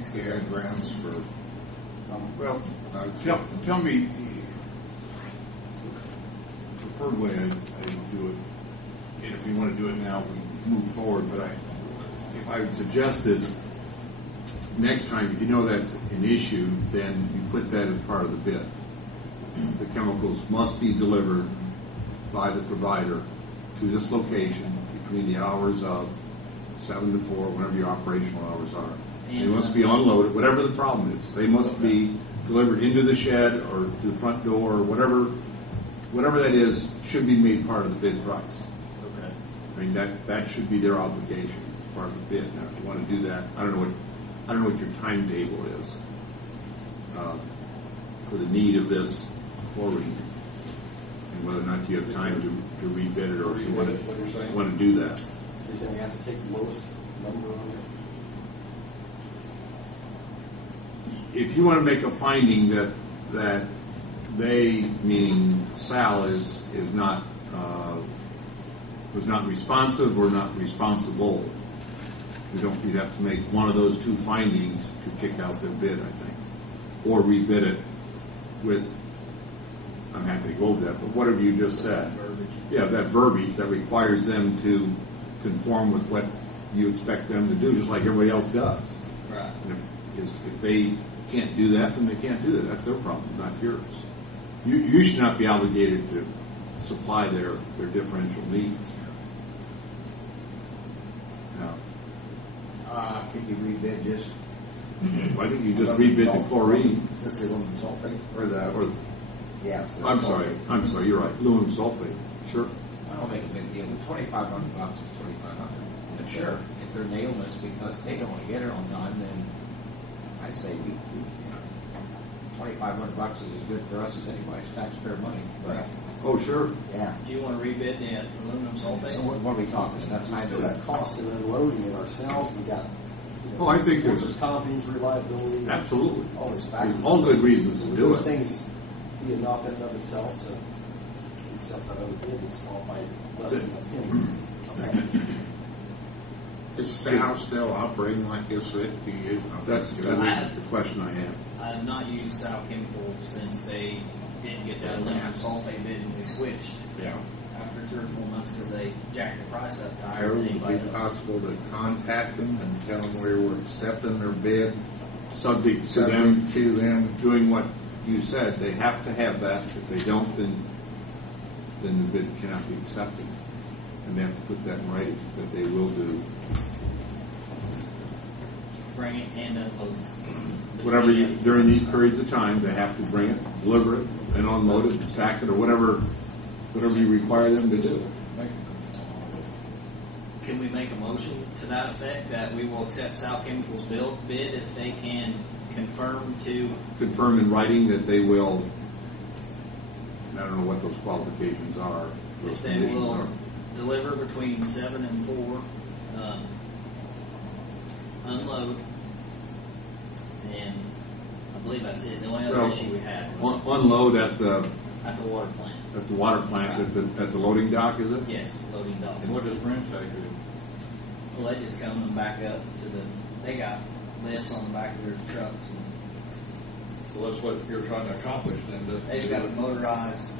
things. Yeah, grounds for. Well, tell me the preferred way I do it, and if you want to do it now, we move forward. But if I would suggest this next time, if you know that's an issue, then you put that as part of the bid. The chemicals must be delivered by the provider to this location between the hours of 7 to 4, whatever your operational hours are. And they must be unloaded, whatever the problem is. They must be delivered into the shed or to the front door, or whatever that is, should be made part of the bid price. Okay. I mean, that should be their obligation, part of the bid. Now, if you want to do that, I don't know what your timetable is for the need of this chlorine, and whether or not you have time to rebid it, or if you want to do that. You're saying we have to take the lowest number on it? If you want to make a finding that they, meaning Sal, is not was not responsive or not responsible, you'd have to make one of those two findings to kick out their bid, I think, or rebid it with. I'm happy to go over that, but whatever you just said, that verbiage that requires them to conform with what you expect them to do, just like everybody else does. Right. And if they can't do that, then they can't do that. That's their problem, not yours. You should not be obligated to supply their differential needs. Now, Can you rebid just? I think you just rebid the chlorine. Just the aluminum sulfate? Yeah. So I'm sorry. You're right. Aluminum sulfate. Sure. I don't make a big deal. The $2,500 is $2,500. Sure. If they're nailing us because they don't want to get it on time, then I say we $2,500 is as good for us as anybody's taxpayer money. But Oh, sure. yeah. Do you want to rebid the aluminum sulfate? So what are we talking? Stuff We time still to got cost in unloading it ourselves. We got. Oh, I think there's workers' comp, injury liability. absolutely. All these There's factors. all good reasons to Would do those it. things be enough in and of itself to accept that other bid that's qualified less than him? Okay. Is Sal still operating like this? That's the question I have. I have not used Sal Chemical since they didn't get that aluminum sulfate bid, and we switched Yeah. after 3 or 4 months because they jacked the price up higher Or than would it anybody be else. possible to contact them and tell them we were accepting their bid? Subject to them To them. doing what you said. They have to have that. If they don't, then the bid cannot be accepted. And they have to put that in writing that they will do Bring it and unload it. whatever during these periods of time. They have to bring it, deliver it, and unload it, stack it, or whatever you require them to do. Can we make a motion to that effect that we will accept Sal Chemical's bid if they can confirm Confirm in writing that they will. I don't know what those qualifications are. Those if they conditions will are. deliver between 7 and 4, unload, and I believe that's it. The only other issue we had was Unload at the water plant. At the water plant, at the loading dock, is it? Yes, loading dock. And what does Brent take do? Well, they just come and back up to they got lifts on the back of their trucks. And So that's what you're trying to accomplish then. they've got it motorized.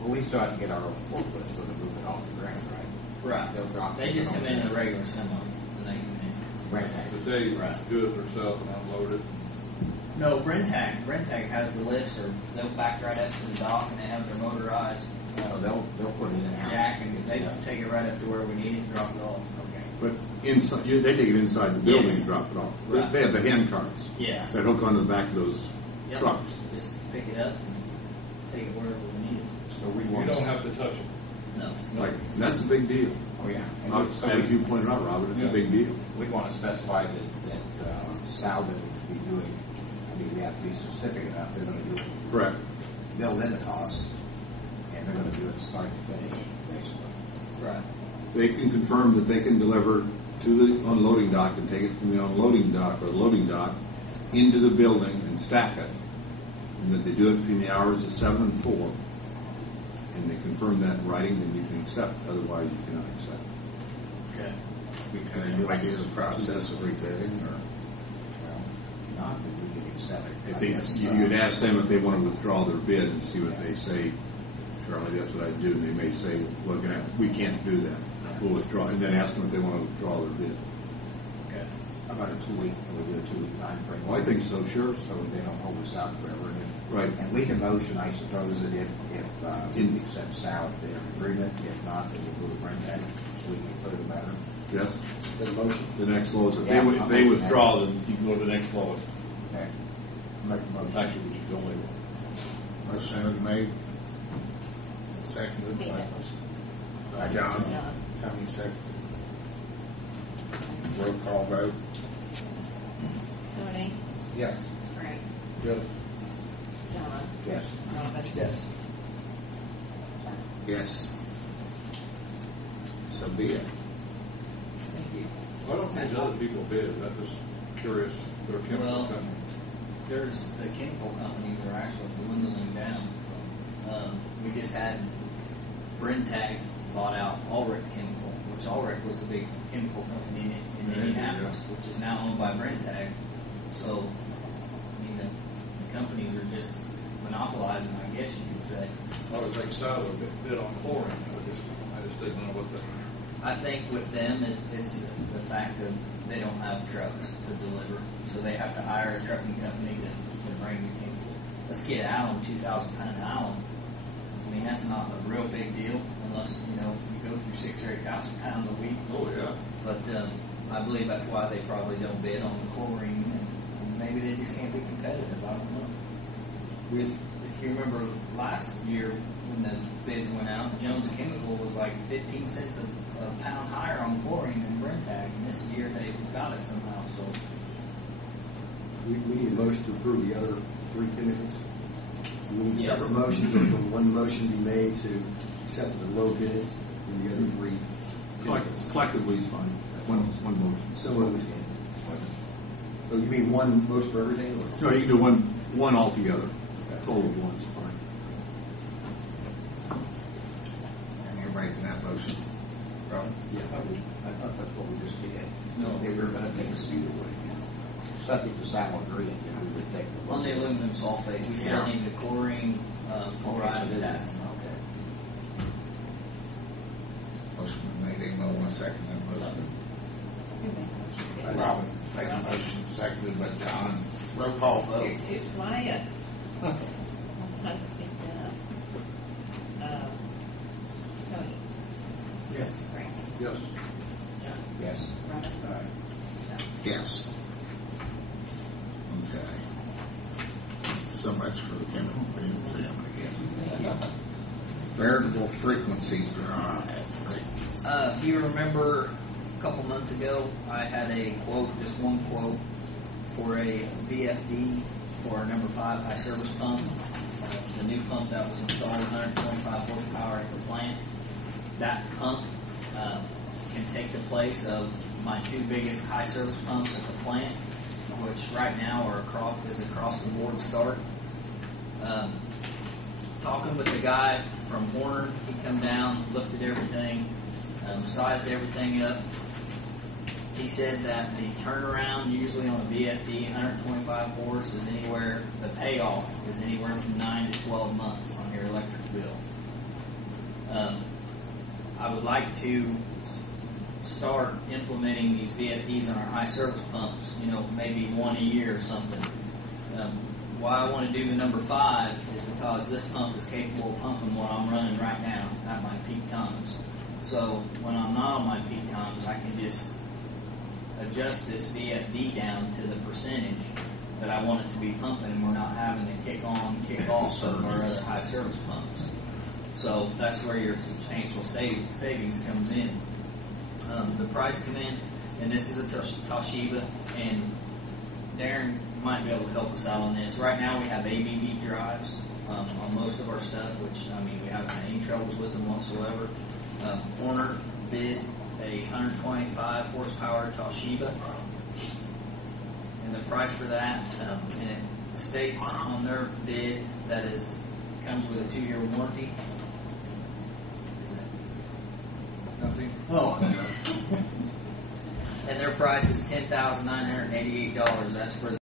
Well, we still have to get our own forklift so to move it off the ground, right? Right. They'll drop They it just on come in the- a regular semi when they come in. Right. But they do it themselves and unload it. No, Brentag has the lifts, or they'll back right up to the dock, and they have their motorized No, they'll put it in house. jack, and they take it right up to where we need it and drop it off. Okay. But inside, they take it inside the building Yes. and drop it off. Right. They have the hand carts Yes. that hook onto the back of those Yep. trucks. Just pick it up and take it wherever we need it. So we You want don't have to touch it. No. Like, that's a big deal. Oh yeah. And As you pointed out, Robert, it's a big deal. we want to specify that Sal that would be doing. I mean, we have to be specific enough. They're going to do it. Correct. Build in the cost, and they're going to do it start to finish, basically. Right. They can confirm that they can deliver to the unloading dock and take it from the unloading dock or loading dock into the building and stack it. And that they do it between the hours of 7 and 4. And they confirm that in writing, then you can accept. Otherwise, you cannot accept. Okay. Any idea of the process of rebidding? Or? sell it. I think you'd ask them if they want to withdraw their bid and see what they say. Charlie, that's what I'd do. They may say, "Look, we can't do that. We'll withdraw," and then ask them if they want to withdraw their bid. Okay. How about a 2 week? Can we do a 2 week time frame? Well, I think so. Sure. So they don't hold us out forever. And Right. And we can motion, I suppose, that if we accept Sal their agreement, if not, then we'll go to Brent so we can put it better. Yes. The motion? The next lowest. If Yeah, If they withdraw, then you can go to the next lowest. Okay. Make a motion. Actually, which is the only one. Motion was made. Seconded Made by that motion. John. John. Tommy second. Roll call vote. Tony, Yes. Frank, Yes. John, Yes. Robin. Yes. Yes. So be it. Thank you. Why don't these other people bid? I'm just curious. They're a chemical Well, company. There's the chemical companies are actually dwindling down. We just had Brentag bought out Ulrich Chemical, which Ulrich was a big chemical company in Indianapolis, which is now owned by Brentag. So, I mean, the companies are just monopolizing, I guess you could say. I would think Sal would bid on chlorine. I just didn't know what the. I think with them, it's the fact that they don't have trucks to deliver, so they have to hire a trucking company to bring the chemical. A skid alum, 2,000-pound alum. I mean, that's not a real big deal unless you go through 6,000 or 8,000 pounds a week. Oh yeah. But I believe that's why they probably don't bid on the chlorine, and maybe they just can't be competitive. I don't know. If you remember last year when the bids went out, Jones Chemical was like 15 cents a pound higher on chlorine than Brentag, and this year they got it somehow. So We need a motion to approve the other three chemicals. We need Yes. separate motions, or can one motion be made to accept the low bids and the other three chemicals? Collectively is fine. One motion. So moved. Oh, you mean one motion for everything? Or? No, you can do one altogether. Total of one's fine. And you're making that motion. Robin? Yeah. I thought that's what we just did. No. They were going to take us either way. Subject to Sal agreeing, we would take the. on the aluminum sulfate, we still Yeah. need the chlorine, chloride, and Okay. potassium. Okay. Motion was made. Anyone want to second that motion? Who made the motion? Robin made a motion, seconded by John. Roll call vote. You're too quiet. I speak up. Tony, Yes. Frank, Yes. John, Yes. Robin. Yes. Okay. So much for the chemical bids, Sam, I guess. Variable frequency drive. If you remember a couple months ago, I had a quote, just one quote, for a VFD for a number 5 high service pump. It's the new pump that was installed, 125 horsepower at the plant. That pump can take the place of my 2 biggest high service pumps at the plant, which right now are across the board start. Talking with the guy from Horner, he come down, looked at everything, sized everything up. He said that the turnaround usually on a VFD 125 horse is anywhere, the payoff is anywhere from 9 to 12 months on your electric bill. I would like to start implementing these VFDs on our high service pumps, maybe one a year or something. Why I want to do the number 5 is because this pump is capable of pumping what I'm running right now at my peak times. So when I'm not on my peak times, I can just adjust this VFD down to the percentage that I want it to be pumping, and we're not having to kick on, kick off of our other high service pumps. So that's where your substantial savings comes in. The price come in, and this is a Toshiba, and Darren might be able to help us out on this. Right now we have ABB drives on most of our stuff, which, we haven't had any troubles with them whatsoever. Horner bid a 125 horsepower Toshiba, and the price for that, and it states on their bid that comes with a 2-year warranty. Is it nothing? Oh. And their price is $10,988. That's for